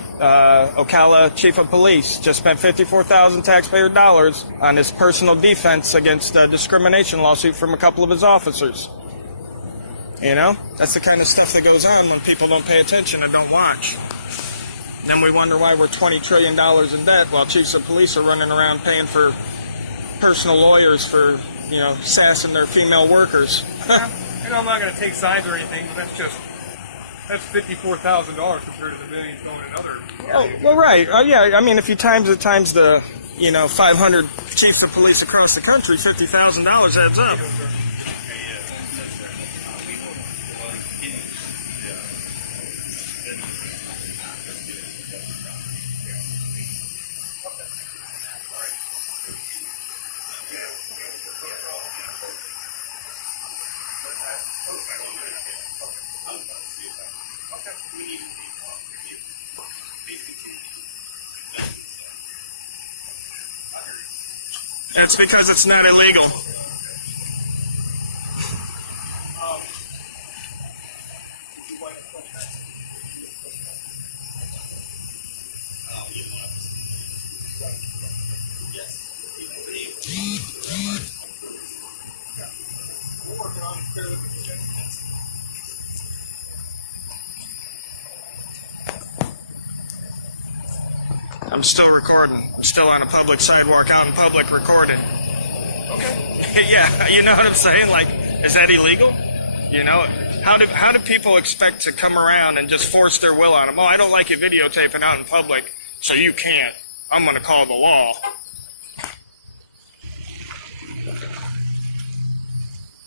Ocala chief of police just spent $54,000 taxpayer dollars on his personal defense against a discrimination lawsuit from a couple of his officers. You know, that's the kind of stuff that goes on when people don't pay attention and don't watch. Then we wonder why we're $20 trillion in debt while chiefs of police are running around paying for personal lawyers for, you know, sassing their female workers. Yeah, you know, I'm not going to take sides or anything, but that's $54,000 compared to the millions going in other areas. Oh, well, right. Yeah, I mean, if you times the, you know, 500 chiefs of police across the country, $50,000 adds up. That's because it's not illegal. I'm still recording. I'm still on a public sidewalk out in public recording. Okay. Yeah, you know what I'm saying? Like, is that illegal? You know, how do people expect to come around and just force their will on them? Oh, I don't like you videotaping out in public, so you can't. I'm going to call the law.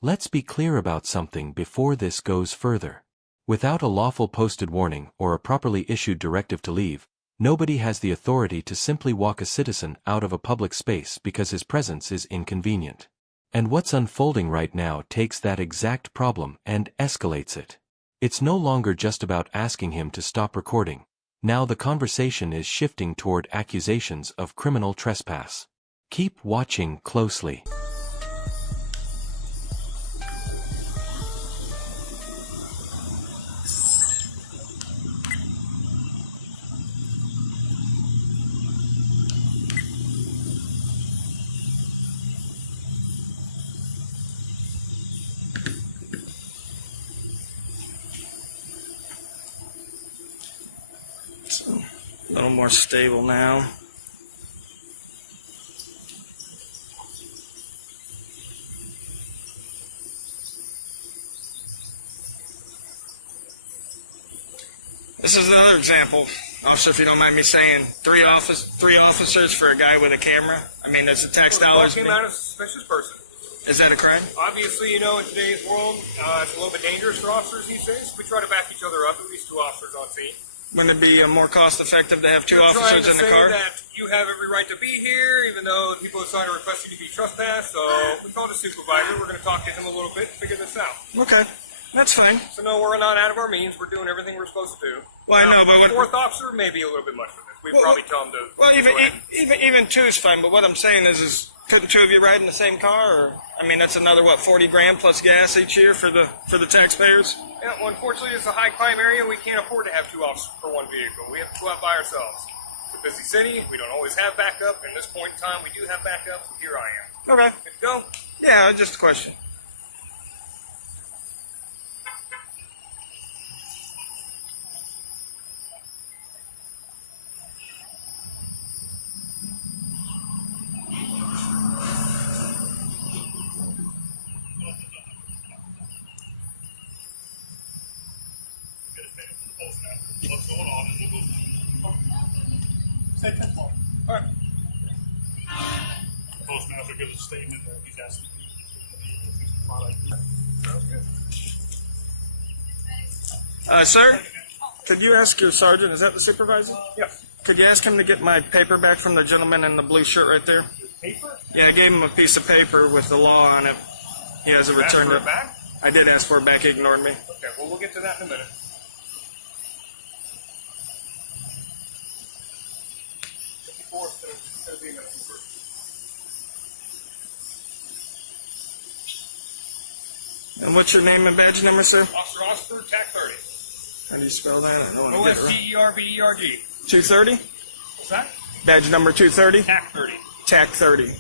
Let's be clear about something before this goes further. Without a lawful posted warning or a properly issued directive to leave, nobody has the authority to simply walk a citizen out of a public space because his presence is inconvenient. And what's unfolding right now takes that exact problem and escalates it. It's no longer just about asking him to stop recording. Now the conversation is shifting toward accusations of criminal trespass. Keep watching closely. A little more stable now. This is another example, officer, if you don't mind me saying, three officers for a guy with a camera. I mean, does the tax dollars Came out a suspicious person. Is that a crime? Obviously, you know, in today's world, it's a little bit dangerous for officers these days. We try to back each other up, at least 2 officers on scene. Wouldn't it be more cost-effective to have 2 We're officers in the car? trying to say that you have every right to be here, even though the people inside are requesting you to be trespassed. So we called a supervisor. We're going to talk to him a little bit and figure this out. Okay, that's fine. So no, we're not out of our means. We're doing everything we're supposed to do. Well, now, I know, but the 4th officer may be a little bit much for this. We'd probably tell him to. Well, even 2 is fine. But what I'm saying is couldn't 2 of you ride in the same car? Or I mean, that's another 40 grand plus gas each year for the taxpayers. Yeah, well, unfortunately, it's a high crime area. We can't afford to have 2 officers for 1 vehicle. We have to go out by ourselves. It's a busy city. We don't always have backup. In this point in time, we do have backup. Here I am. Okay. Good to go? Yeah, just a question. What's going on? And we'll go. All right. Postmaster gives a statement that he's asking. Sir, could you ask your sergeant, is that the supervisor? Yes. Could you ask him to get my paper back from the gentleman in the blue shirt right there? Paper? Yeah, I gave him a piece of paper with the law on it. He hasn't returned it. Back? I did ask for it back, he ignored me. Okay, well, we'll get to that in a minute. And what's your name and badge number, sir? Officer Osberg, TAC 30. How do you spell that? I don't want to get it right. OSTERBERG. 230? What's that? Badge number 230? TAC 30. TAC 30.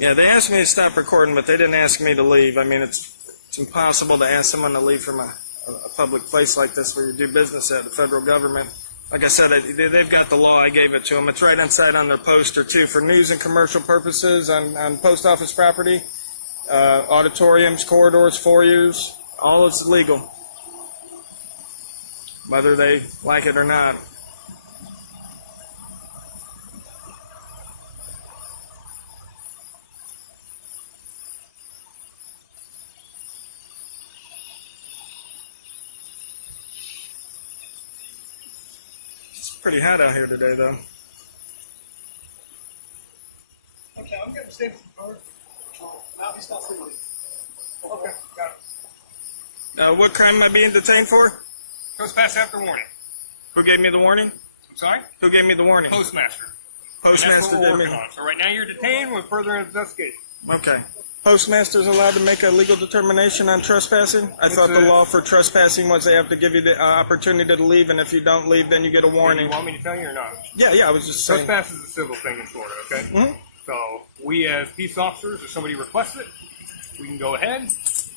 Yeah, they asked me to stop recording, but they didn't ask me to leave. I mean, it's impossible to ask someone to leave from a public place like this where you do business at the federal government. Like I said, they've got the law. I gave it to them. It's right inside on their poster, too, for news and commercial purposes on post office property, auditoriums, corridors, foyers, all is legal, whether they like it or not. Pretty hot out here today, though. Okay, I'm getting saved some card. Now he's not free. Okay, got it. What crime am I being detained for? Trespass after warning. Who gave me the warning? I'm sorry? Who gave me the warning? Postmaster. And that's Postmaster what we're did working me. on. So right now you're detained with further investigation. Okay. Postmaster's allowed to make a legal determination on trespassing? I thought the law for trespassing was they have to give you the opportunity to leave, and if you don't leave, then you get a Do warning. you want me to tell you or not? Yeah, I was just saying. Trespass is a civil thing in Florida, okay? Mhm. So we as peace officers, if somebody requests it, we can go ahead.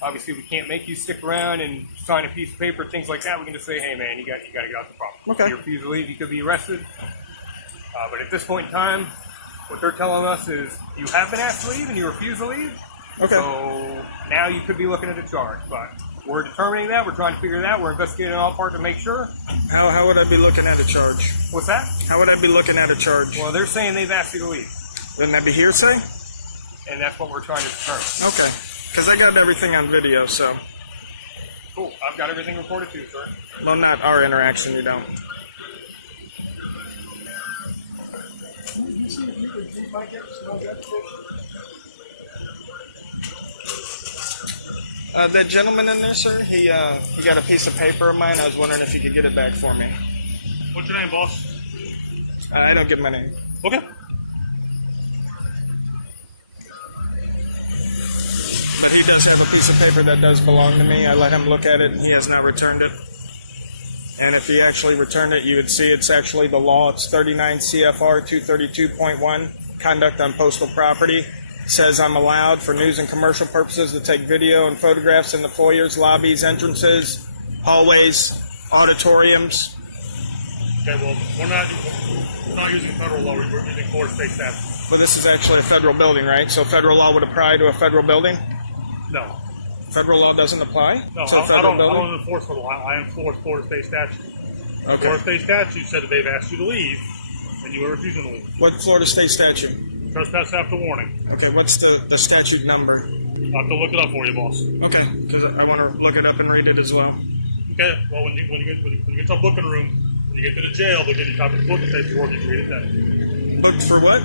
Obviously, we can't make you stick around and sign a piece of paper, things like that. We can just say, hey, man, you got to get out the property. Okay. If you refuse to leave, you could be arrested. But at this point in time, what they're telling us is you have been asked to leave and you refuse to leave. Okay. So now you could be looking at a charge. But we're determining that. We're trying to figure it out. We're investigating all parts to make sure. How would I be looking at a charge? What's that? How would I be looking at a charge? Well, they're saying they've asked you to leave. Wouldn't that be hearsay? And that's what we're trying to determine. Okay. Because I got everything on video, so. Cool. I've got everything recorded too, sir. Well, not our interaction, you don't. That gentleman in there, sir, he got a piece of paper of mine. I was wondering if you could get it back for me. What's your name, boss? I don't give my name. Okay. But he does have a piece of paper that does belong to me. I let him look at it, and he has not returned it. And if he actually returned it, you would see it's actually the law. It's 39 CFR 232.1, conduct on postal property. It says I'm allowed for news and commercial purposes to take video and photographs in the foyers, lobbies, entrances, hallways, auditoriums. Okay, well, we're not using federal law. We're using Florida state statute. But this is actually a federal building, right? So federal law would apply to a federal building? No. Federal law doesn't apply No, to a I federal don't building? enforce federal law. I enforce Florida state statute. Okay. Florida state statute said that they've asked you to leave, and you are refusing to leave. What Florida state statute? Trespass after warning. Okay, what's the statute number? I'll have to look it up for you, boss. Okay, because I want to look it up and read it as well. Okay, well, when you get to a booking room, when you get to the jail, they'll give you a copy of the booking paperwork. You can read it then. Booked for what?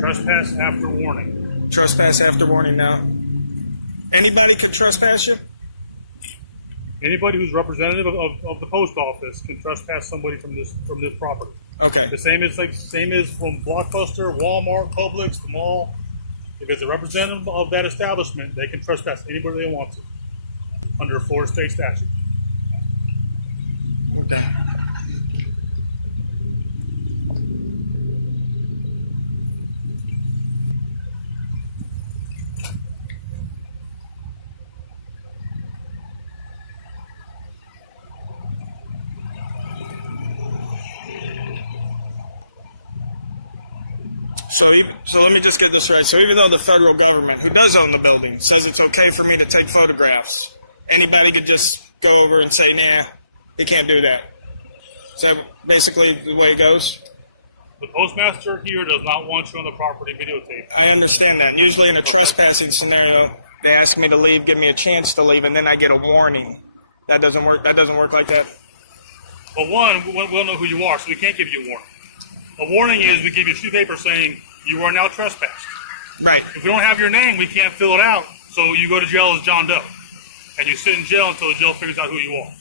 Trespass after warning. Trespass after warning now. Anybody can trespass you? Anybody who's representative of the post office can trespass somebody from this property. Okay. The same as from Blockbuster, Walmart, Publix, the mall. If it's a representative of that establishment, they can trespass anybody they want to under Florida state statute. Okay. So let me just get this right. So even though the federal government, who does own the building, says it's okay for me to take photographs, anybody could just go over and say, nah, he can't do that. Is that basically the way it goes? The postmaster here does not want you on the property videotape. I understand that. And usually in a trespassing scenario, they ask me to leave, give me a chance to leave, and then I get a warning. That doesn't work. That doesn't work like that. But one, we'll know who you are, so we can't give you a warning. A warning is we give you a sheet of paper saying you are now trespassed. Right. If we don't have your name, we can't fill it out, so you go to jail as John Doe. And you sit in jail until the jail figures out who you are.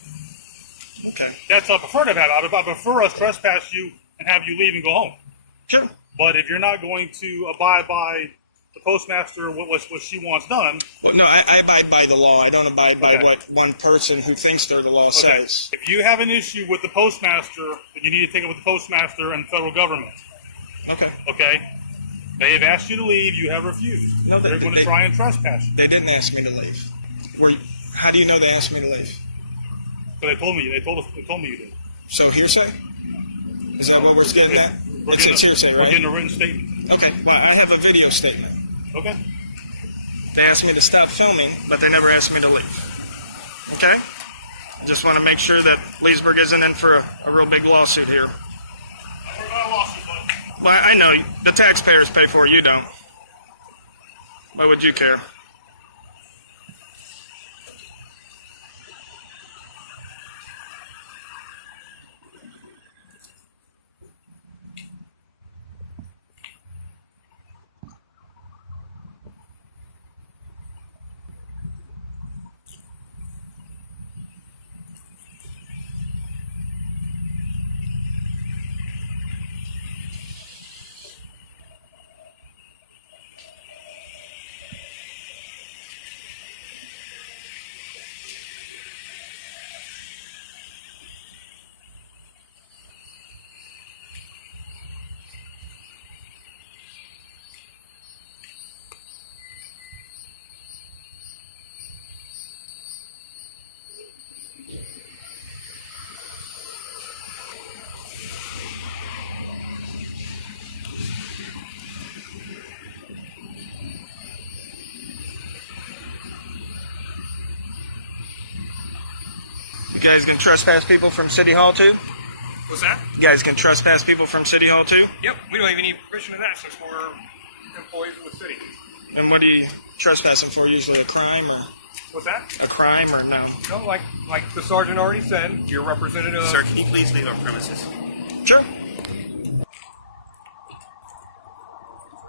Okay. That's I prefer that. I prefer us trespass you and have you leave and go home. Sure. But if you're not going to abide by the postmaster, what she wants done. Well, no, I abide by the law. I don't abide by what one person who thinks they're the law says. If you have an issue with the postmaster, then you need to take it with the postmaster and the federal government. Okay. Okay? They have asked you to leave. You have refused. No, they're going to try and trespass you. They didn't ask me to leave. How do you know they asked me to leave? But they told me. They told me you did. So hearsay? Is that what we're getting at? It's hearsay, right? We're getting a written statement. Okay. Well, I have a video statement. Okay. They asked me to stop filming, but they never asked me to leave. Okay? Just want to make sure that Leesburg isn't in for a real big lawsuit here. We're not a lawsuit, bud. Well, I know the taxpayers pay for it. You don't. Why would you care? You guys can trespass people from City Hall too? What's that? You guys can trespass people from City Hall too? Yep, we don't even need permission to that since we're employees of the city. And what are you trespassing for? Usually a crime or What's that? a crime or no? No, like the sergeant already said, you're representative. Sir, can you please leave our premises? Sure.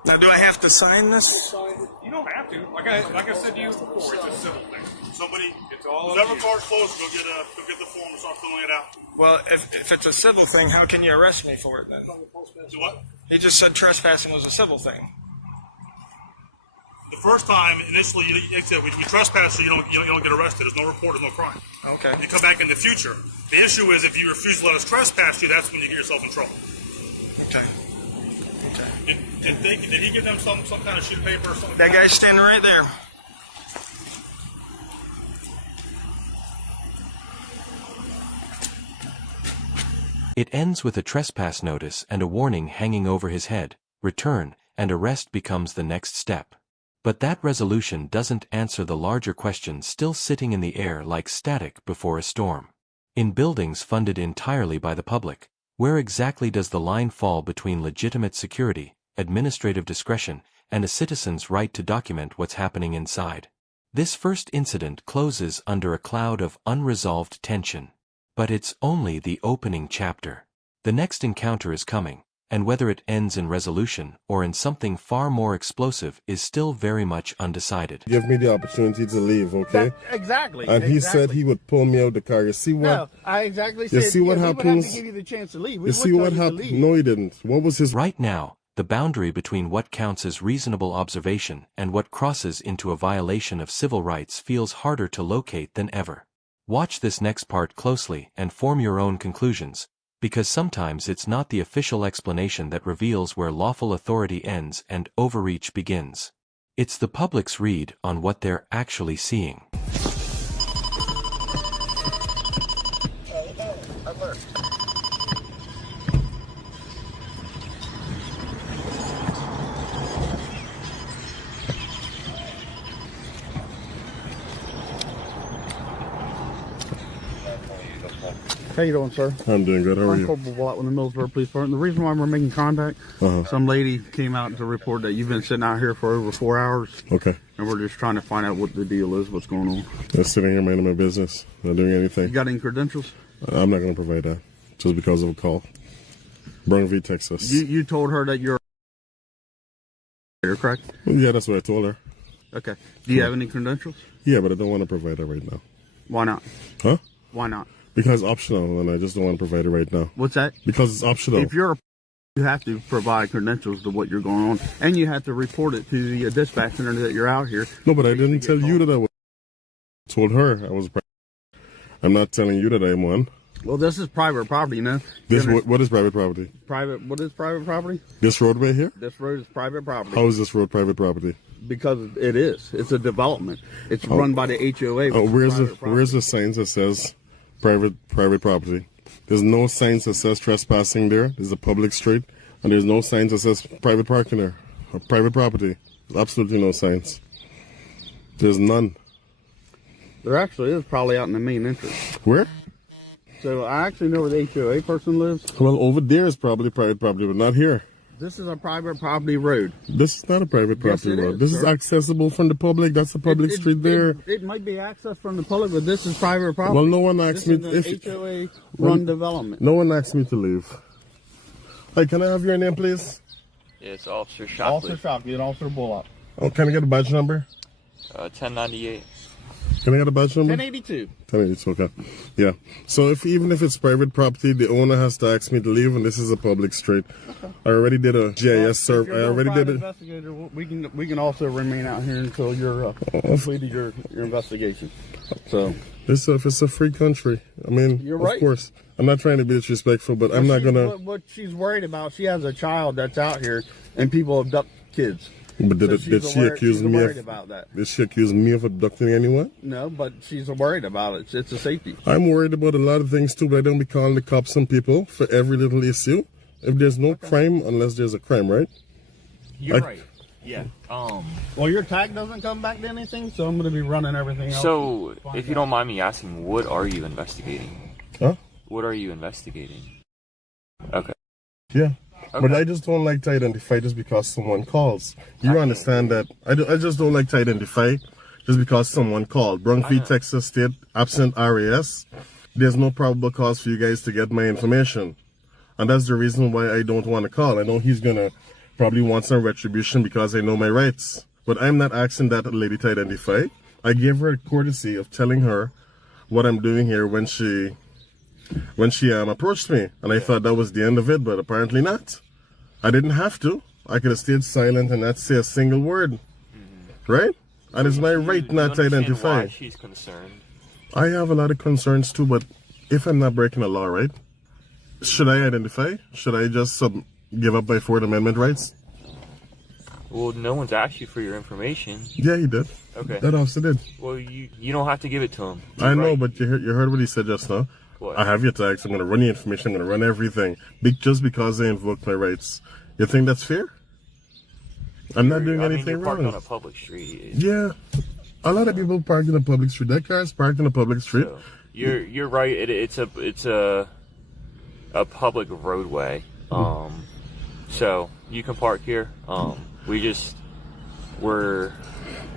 Now, do I have to sign this? You don't have to. Like I said to you before, it's a civil thing. Somebody, It's all up whoever to you. car's closed, go get the form and start filling it out. Well, if it's a civil thing, how can you arrest me for it then? Do what? He just said trespassing was a civil thing. The first time, initially, like I said, we trespass, so you don't get arrested. There's no report, there's no crime. Okay. You come back in the future. The issue is if you refuse to let us trespass you, that's when you get yourself in trouble. Okay. Okay. Did he give them some kind of sheet of paper or something? That guy's standing right there. It ends with a trespass notice and a warning hanging over his head. Return, and arrest becomes the next step. But that resolution doesn't answer the larger question still sitting in the air like static before a storm. In buildings funded entirely by the public, where exactly does the line fall between legitimate security, administrative discretion, and a citizen's right to document what's happening inside? This first incident closes under a cloud of unresolved tension. But it's only the opening chapter. The next encounter is coming, and whether it ends in resolution or in something far more explosive is still very much undecided. Give me the opportunity to leave, okay? Exactly. And he said he would pull me out the car. You see what? No, I exactly said. see what We happens? would have to give you the chance to leave. We You see would what tell you to happened? leave. No, he didn't. What was his... Right now, the boundary between what counts as reasonable observation and what crosses into a violation of civil rights feels harder to locate than ever. Watch this next part closely and form your own conclusions, because sometimes it's not the official explanation that reveals where lawful authority ends and overreach begins. It's the public's read on what they're actually seeing. How you doing, sir? I'm doing good. How are I'm you? Corporal Watt with the Millsboro Police Department. The reason why we're making contact, some lady came out to report that you've been sitting out here for over 4 hours, Okay. and we're just trying to find out what the deal is, what's going on. Just sitting here minding my business. Not doing You anything. got any credentials? I'm not going to provide that just because of a call. Bronxville, Texas. You told her that you're correct? Yeah, that's what I told her. Okay. Do you have any credentials? Yeah, but I don't want to provide that right now. Why not? Huh? Why not? Because it's optional, and I just don't want to provide it right now. What's that? Because it's optional. If you have to provide credentials to what you're going on, and you have to report it to the dispatch center that you're out here. No, but I didn't tell you that I was. I told her I was. I'm not telling you that I'm one. Well, this is private property, you know. What is private property? What is private property? This roadway here? This road is private property. How is this road private property? Because it is. It's a development. It's run by the HOA. Where's the signs that says private property? There's no signs that says trespassing there. There's a public street, and there's no signs that says private parking there or private property. There's absolutely no signs. There's none. There actually is, probably out in the main entrance. Where? So I actually know where the HOA person lives. Well, over there is probably private property, but not here. This is a private property road. This is not a private property road. This is sir. accessible from the public. That's a public street there. It might be accessed from the public, but this is private property. Well, no one asked me if HOA run development. No one asked me to leave. Hey, can I have your name, please? Yeah, it's Officer Shockley. Officer Shockley and Officer Bullock. Oh, can I get a badge number? 1098. Can I get a badge number? 1082. 1082, okay. Yeah. So even if it's private property, the owner has to ask me to leave, and this is a public street. Okay. I already did a GIS survey. I already did it. Investigator, we can also remain out here until you're completed your investigation. So if it's a free country, I mean, you're right. Of course. I'm not trying to be disrespectful, but I'm not gonna. What she's worried about, she has a child that's out here, and people abduct kids. But did she accuse me of about that? Did she accuse me of abducting anyone? No, but she's worried about it. It's a safety. I'm worried about a lot of things too, but I don't be calling the cops on people for every little issue. If there's no crime, unless there's a crime, right? You're right. Yeah. Well, your tag doesn't come back to anything, so I'm going to be running everything else. So, if you don't mind me asking, what are you investigating? Huh? What are you investigating? Okay. Yeah. Okay. But I just don't like to identify just because someone calls. You understand that? I just don't like to identify just because someone called. Bronx v. Texas State, absent RAS. There's no probable cause for you guys to get my information. And that's the reason why I don't want to call. I know he's going to probably want some retribution because I know my rights. But I'm not asking that lady to identify. I gave her a courtesy of telling her what I'm doing here when she approached me, and I thought that was the end of it, but apparently not. I didn't have to. I could have stayed silent and not say a single word, right? And it's my right not to identify. Why she's concerned. I have a lot of concerns too, but if I'm not breaking the law, right? Should I identify? Should I just give up my Fourth Amendment rights? Well, no one's asked you for your information. Yeah, he did. Okay. That officer did. Well, you don't have to give it to him. I know, but you heard what he said just now. What? I have your tags. I'm going to run your information. I'm going to run everything. Just because I invoked my rights. You think that's fair? I'm not doing anything you're parked wrong. on a public street. Yeah. A lot of people park in a public street. That car is parked in a public street. So, you're right. It's a public roadway. So you can park here. We're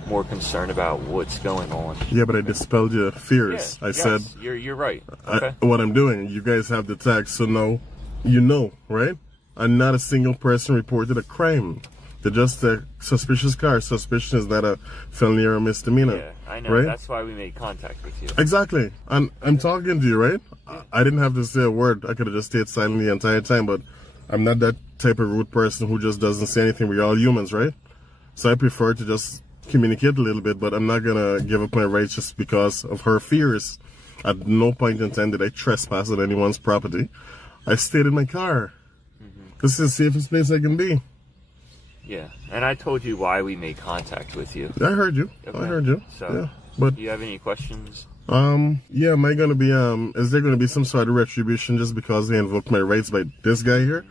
more concerned about what's going on. Yeah, but I dispelled your fears. Yeah, said you're right. Okay. What I'm doing. You guys have the tags, so now you know, right? And not a single person reported a crime. They're just a suspicious car. Suspicion is not a felony or a misdemeanor. Yeah, I know. Right? That's why we made contact with you. Exactly. And I'm talking to you, right? I didn't have to say a word. I could have just stayed silent the entire time, but I'm not that type of rude person who just doesn't say anything. We're all humans, right? So I prefer to just communicate a little bit, but I'm not going to give up my rights just because of her fears. At no point in time did I trespass on anyone's property. I stayed in my car. This is the safest place I can be. Yeah, and I told you why we made contact with you. I heard you. Okay. I heard you. So, yeah. But do you have any questions? Yeah, am I gonna be is there gonna be some sort of retribution just because they invoked my rights by this guy here?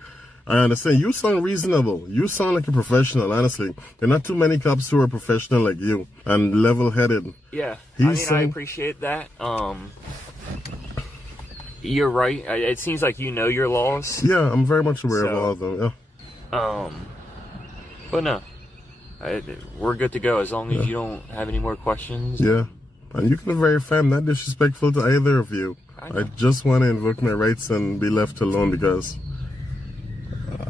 I understand. You sound reasonable. You sound like a professional, honestly. There are not too many cops who are professional like you and level-headed. Yeah, I appreciate that. You're right. It seems like you know your laws. Yeah, I'm very much aware of all of them, yeah. But no, we're good to go as long as you don't have any more questions. Yeah, and you can verify I'm not disrespectful to either of you. I just want to invoke my rights and be left alone because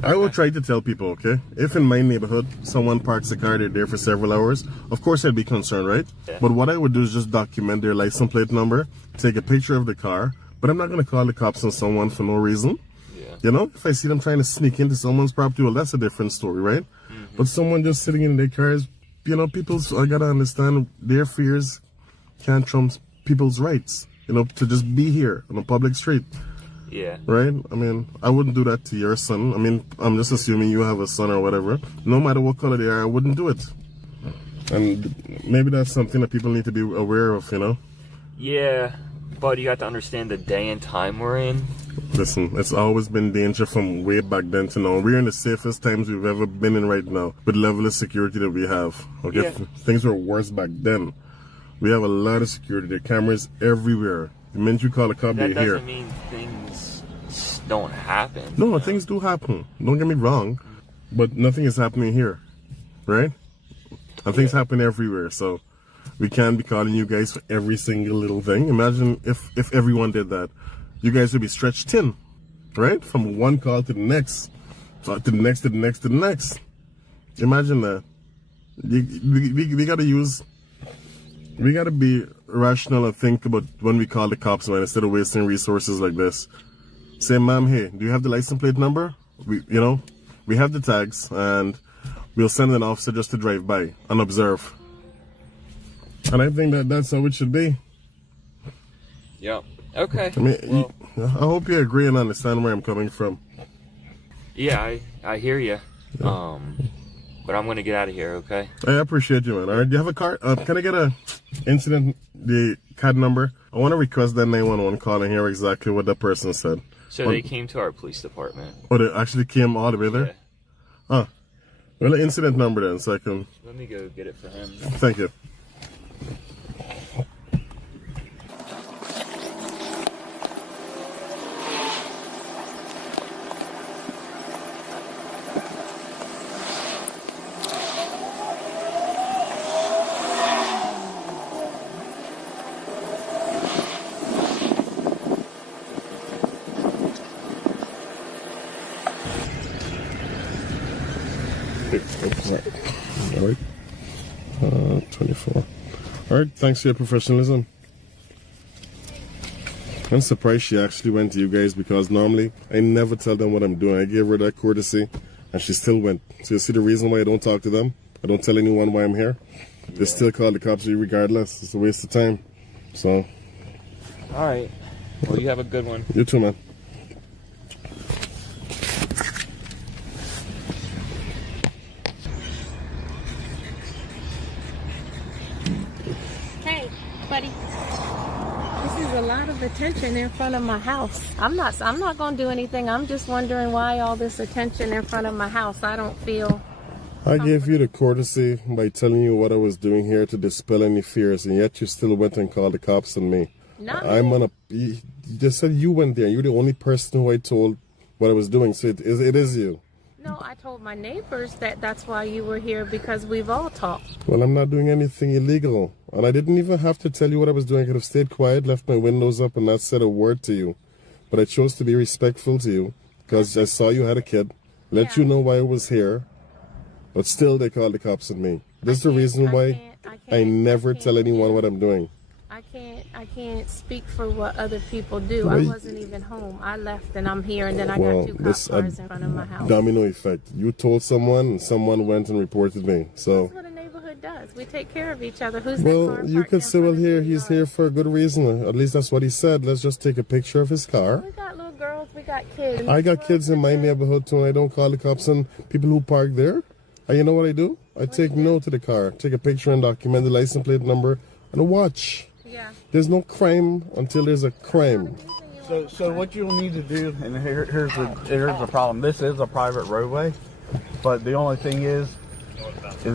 I will try to tell people, okay? If in my neighborhood someone parks a car, they're there for several hours, of course I'd be concerned, right? Yeah. But what I would do is just document their license plate number, take a picture of the car, But I'm not going to call the cops on someone for no reason. Yeah. You know, if I see them trying to sneak into someone's property, well, that's a different story, right? But someone just sitting in their cars, you know, I got to understand their fears can't trump people's rights, you know, to just be here on a public street. Yeah. Right? I mean, I wouldn't do that to your son. I mean, I'm just assuming you have a son or whatever. No matter what color they are, I wouldn't do it. And maybe that's something that people need to be aware of, you know? Yeah, but you got to understand the day and time we're in. Listen, it's always been danger from way back then to now. We're in the safest times we've ever been in right now with the level of security that we have. Okay? Yeah. Things were worse back then. We have a lot of security. There are cameras everywhere. The minute you call a cop, they're That here. doesn't mean things don't happen. No, things do happen. Don't get me wrong. But nothing is happening here. Right? And things happen everywhere. So we can't be calling you guys for every single little thing. Imagine if everyone did that. You guys would be stretched thin. Right? From one call to the next. So to the next, to the next, to the next. Imagine that. We got to use... We got to be rational and think about when we call the cops, man, instead of wasting resources like this. Say, ma'am, hey, do you have the license plate number? We have the tags, and we'll send an officer just to drive by and observe. And I think that's how it should be. Yeah. Okay. I mean, Well, I hope you agree and understand where I'm coming from. yeah, I hear you. But I'm gonna get out of here. Okay. I appreciate you, man. All right, do you have a card? Can I get the card number? I want to request that 911 call and hear exactly what that person said. So they came to our police department. Oh, they actually came all the way there? Yeah. Huh. Well, the incident number then, so I can... Let me go get it for him. Thank you. All right. 24. All right, thanks for your professionalism. I'm surprised she actually went to you guys because normally I never tell them what I'm doing. I gave her that courtesy and she still went. So you see the reason why I don't talk to them? I don't tell anyone why I'm here. They still call the cops regardless. It's a waste of time. So. All right. Well, you have a good one. You too, man. Hey, buddy. This is a lot of attention in front of my house. I'm not going to do anything. I'm just wondering why all this attention in front of my house. I don't feel... I gave you the courtesy by telling you what I was doing here to dispel any fears, and yet you still went and called the cops on me. Not I'm me. on a... You just said you went there. You're the only person who I told what I was doing, so it is you. No, I told my neighbors that's why you were here, because we've all talked. Well, I'm not doing anything illegal. And I didn't even have to tell you what I was doing. I could have stayed quiet, left my windows up, and not said a word to you. But I chose to be respectful to you because I saw you had a kid, let you know why I was here, but still they called the cops on me. This is the reason why I never tell anyone what I'm doing. I can't speak for what other people do. I wasn't even home. I left and I'm here, and then I got two cop cars in front of my house. Domino effect. You told someone and someone went and reported me. So that's what a neighborhood does. We take care of each other. Who's well, that car you parked could in say, well, front of here, your he's yard? here for a good reason. At least that's what he said. Let's just take a picture of his car. We got little girls, we got kids. I got kids in my neighborhood too, and I don't call the cops on people who park there. And you know what I do? I take note of the car, take a picture and document the license plate number and a watch. Yeah. There's no crime until there's a crime. So what you'll need to do, and here's the problem. This is a private roadway, but the only thing is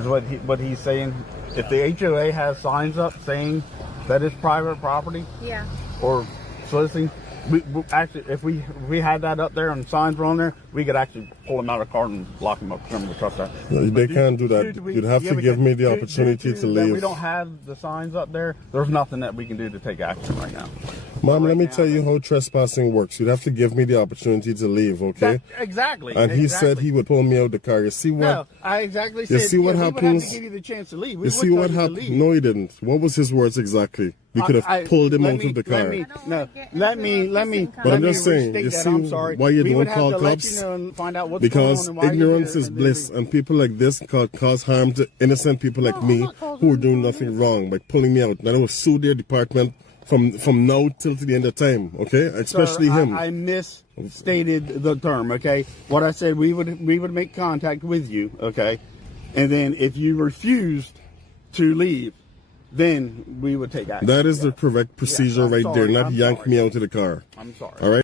what he's saying. If the HOA has signs up saying that it's private property, Yeah. or soliciting, we actually, if we had that up there and signs were on there, we could actually pull them out of the car and lock them up. Remember to trust that. No, they can't do that. You'd have to give me the opportunity to leave. We don't have the signs up there. There's nothing that we can do to take action right now. Mom, let me tell you how trespassing works. You'd have to give me the opportunity to leave, okay? Exactly. And he said he would pull me out of the car. You see what? No, I exactly said. You see what we happens? would have to give you the chance to leave. You see what happened? No, he didn't. What was his words exactly? we could have pulled him out of the car. Let me. But I'm just saying, you see why you don't call cops? Because ignorance is bliss, and people like this cause harm to innocent people like me who are doing nothing wrong by pulling me out. And I will sue their department from now till to the end of time, okay? Especially him. I misstated the term, okay? What I said, we would make contact with you, okay? And then if you refused to leave, then we would take action. That is the correct procedure right there, not yank me out of the car. I'm sorry. All right?